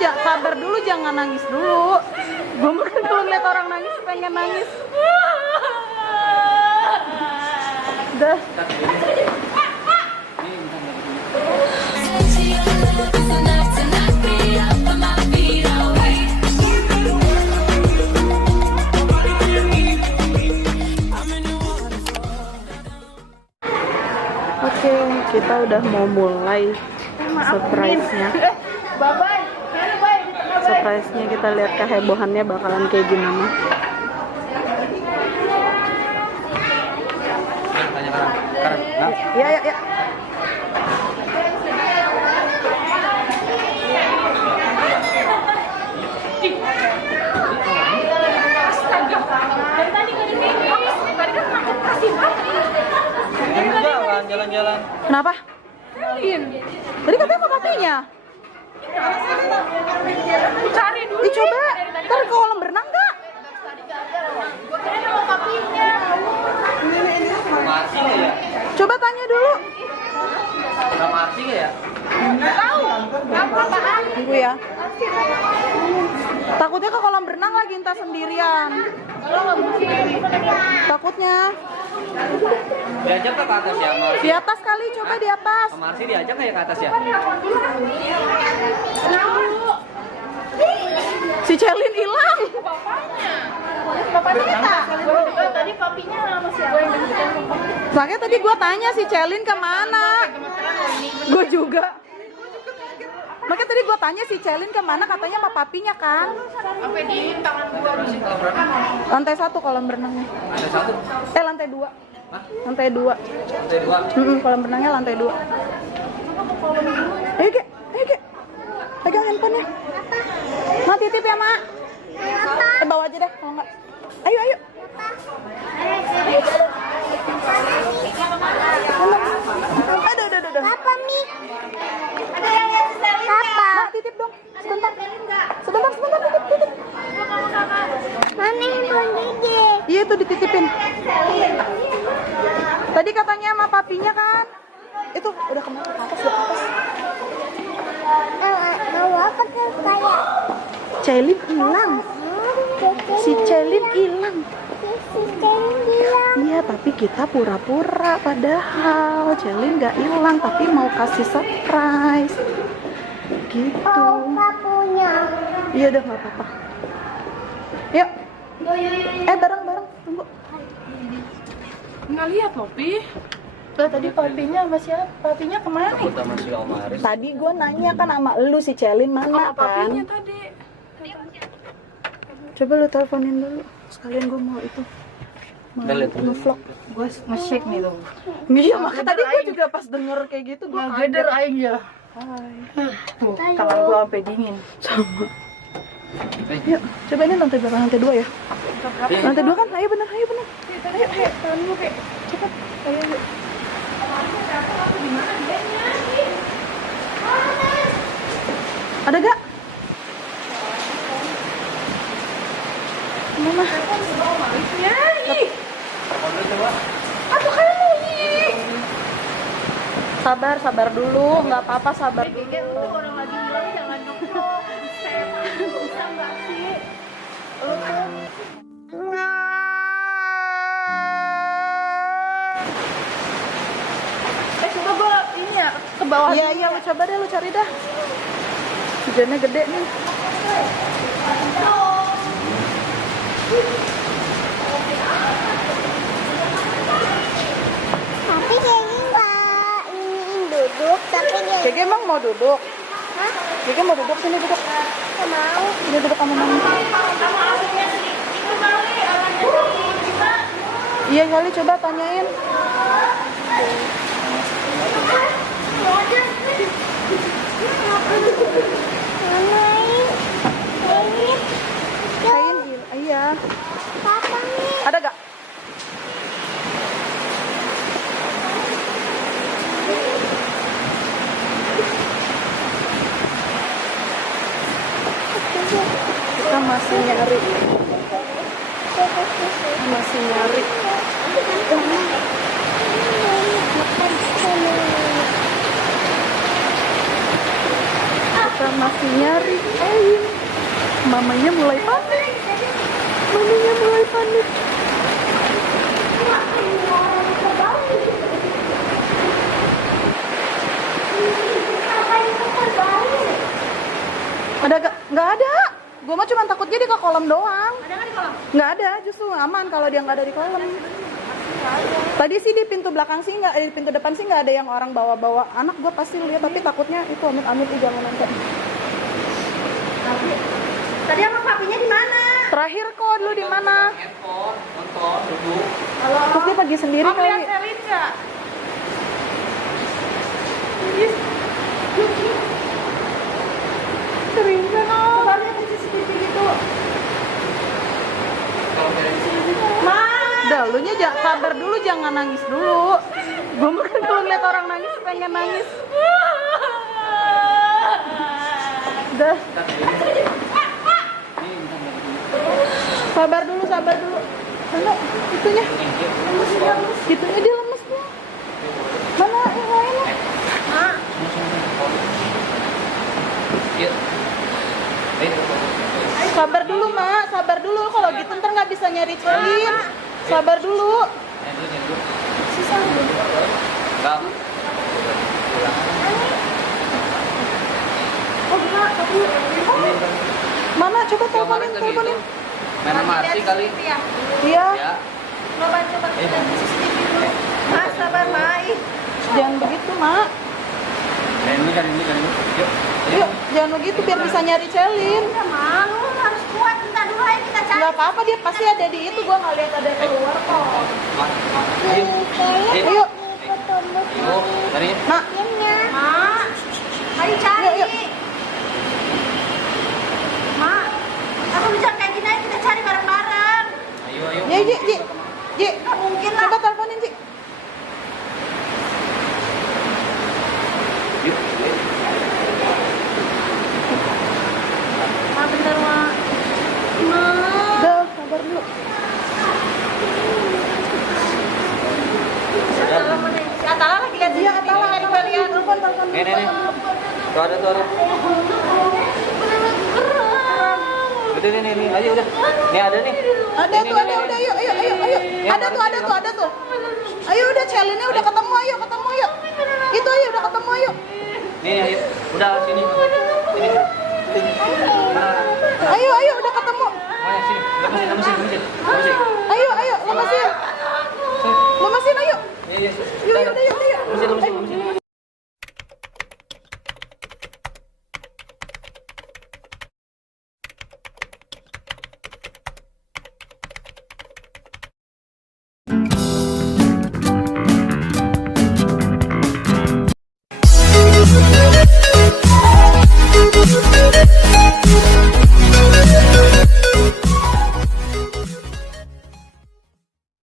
sabar dulu, jangan nangis dulu. Gue makan kalau ngeliat orang nangis pengen nangis. Udah. Oke, kita udah mau mulai surprise-nya. Surprise-nya kita lihat kehebohannya bakalan kayak gimana. Ya. Jalan-jalan. Kenapa? Tadi katanya sama papinya. Cari dulu. Coba, ntar ke kolam berenang nggak? Gue kira sama papinya. Masih nggak ya? Coba tanya dulu. Nggak masih nggak ya? Nggak tahu. Apa-apaan? Tunggu ya. Takutnya ke kolam berenang lagi entah sendirian. Takutnya. Diajak ke atas ya, Marsi? Di atas kali, coba di atas. Marsi diajak nggak ya ke atas ya? Si Celin hilang. Bapaknya tak. Tadi papinya sama siapa? Makanya tadi gue tanya si Celin kemana. Gue juga. Makanya tadi gue tanya si Celin kemana, katanya sama papinya kan. Sampai di tangan gua di situ. Lantai 1 kolam berenangnya. Ada satu. Lantai 2. Hah? Lantai 2. Ada dua. Kolam berenangnya lantai 2. Ayo Ge, pegang handphonenya. Ma titip ya Mak. Bawa aja deh kalau enggak. Ayo. Aduh. Apa Mi? Ada yang apa? Mak titip dong. Sebentar titip. Mana handphone Dede? Iya itu dititipin. Tadi katanya sama papinya kan. Itu udah kemana? Ke atas. Mau apa tuh kayak? Celin hilang. Si Celin hilang. Si Celin bilang. Iya, tapi kita pura-pura padahal Celin nggak hilang, tapi mau kasih surprise. Gitu. Oh, nggak punya. Iya udah nggak apa-apa. Yuk. Bareng-bareng. Tunggu. Nggak lihat loh, Pi. Tadi papinya sama siapa? Papinya kemana? Takut sama si Omaris. Tadi gue nanya kan sama lu si Celin mana kan? Papinya tadi. Coba lu teleponin dulu. Sekalian gue mau itu. Udah lihat dulu. Nge-vlog. Gue nge-shake nih tuh. Iya, makanya tadi gue juga pas denger kayak gitu gue Geder aing ya. Hai. Tuh, tangan gue sampai dingin. Sama. Yuk, coba ini lantai berapa? Lantai 2 ya? Lantai 2 kan? Ayo bener. Ayo, tangan gue kayak Cepat. Ayo. Ada gak? Mana? nyari. Aduh kamu nih. Sabar dulu, nggak apa-apa, sabar dulu. Orang lagi bilang jangan ngeblok. Bisa nggak sih? Lu tuh coba gue ini ya ke bawah. Iya, lu coba deh, lu cari dah. Hujannya gede nih. Tapi Gigi nggak ingin duduk, tapi Gigi Gege emang mau duduk? Hah? Gege mau duduk, sini duduk. Nggak mau. Sini duduk sama mama. Iya kali, coba tanyain. Kain, iya. Papa nih. Ada gak? Kita masih nyari. Kita masih nyari. ngapain? Mamanya mulai panik. Mamanya mulai panik. Ada gak? Nggak ada. Gue mah cuma takut dia ke kolam doang. Ada nggak di kolam? Nggak ada, justru aman kalau dia nggak ada di kolam. Tadi sih di pintu belakang sih nggak, di pintu depan sih nggak ada yang orang bawa-bawa anak. Gue pasti lihat, tapi takutnya itu amit-amit jangan nanti. Tadi sama papinya di mana? Terakhir kok dulu di mana? Handphone, nonton, duduk. Terus dia pergi sendiri Om lihat kali. Selin nggak? Sering kan Om. Coba lihat di CCTV gitu. Kalau dari sini. Udah, lu nya sabar dulu, jangan nangis dulu. Gue makan kalau ngeliat orang nangis pengen nangis. Udah, sabar dulu, sabar dulu. Mana itunya? Itunya dia lemes nih. Mana yang lainnya? Yuk. Sabar dulu, Mak. Sabar dulu. Kalau gitu ntar nggak bisa nyari Celin. Sabar dulu. Susah dulu. Enggak. Oh enggak, tapi Mana? Coba Yang kemarin teleponin, kayak teleponin. gitu. Main sama Arsi kali. ya. Iya. Ya. Coba coba kita di CCTV dulu. Mas, sabar, Mai. Jangan begitu, Mak. Ini kan ini. Yuk. Yuk, jangan begitu biar bisa nyari Celin. Udah malu, harus kuat. Bentar dulu aja kita cari. Nggak apa-apa, dia pasti ada di itu. Gua nggak lihat ada keluar kok. Ayo. Yuk, Yuk. Dari. Mak. Mak, ayo cari. Yuk, yuk. Mak, aku bisa kayak gini aja kita cari bareng-bareng. Ayo. Ya, Ji, Ji. Ji, Nggak mungkin lah. coba teleponin, Ji. Yuk. Mak, bentar, Mak. Mak. Udah, sabar dulu. Si Atala lagi lihat Iya, CCTV, Atala, nggak Atala. dilihat. Telepon, telepon. Nih. Tuh ada. Udah nih. Ayo udah. Nih ada nih. Ada tuh, ada, udah, yuk. Ada tuh. Ayo, udah, Celinnya udah ketemu, ayo, yuk. Itu ayo, udah ketemu, yuk. Nih, ayo. Udah sini. Sini. Ayo, udah ketemu. Mana sini? Lemesin. Ayo, lemesin. Lemesin, ayo. Iya. Yuk, udah, yuk.